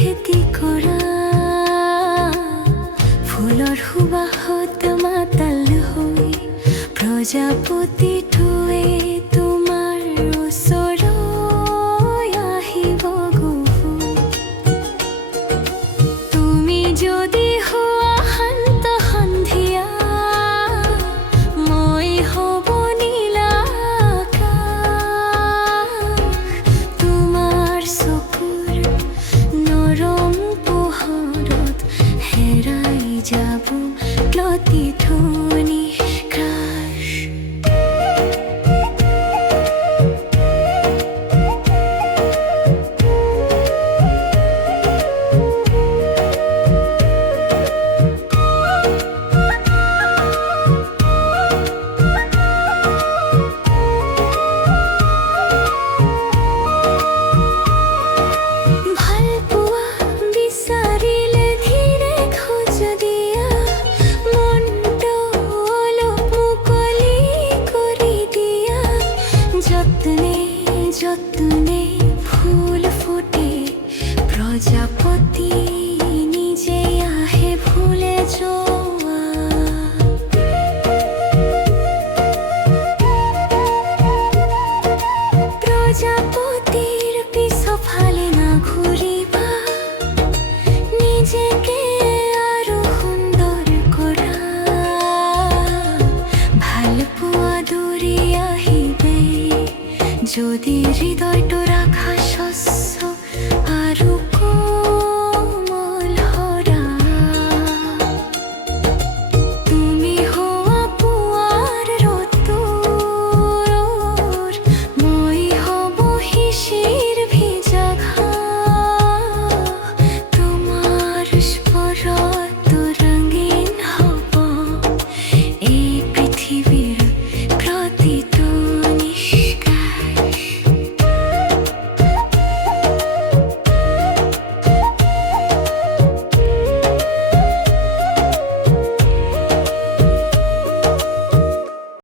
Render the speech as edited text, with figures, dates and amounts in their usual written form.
খেতি কৰা ফুলৰ সুবাসত মাতাল হৈ প্ৰজাপতি থৈ তোমাৰ ওচৰলৈ আহিব গো। তুমি যদি হোৱা শান্ত সন্ধিয়া মই হ'ব নীলা আকাশ। তোমাৰ চকুৰ নৰম পোহৰত হেৰাই যাব প্ৰতিধ্বনি ক্ৰাশ। যত্নে ফুল ফোটে প্রজাপতি।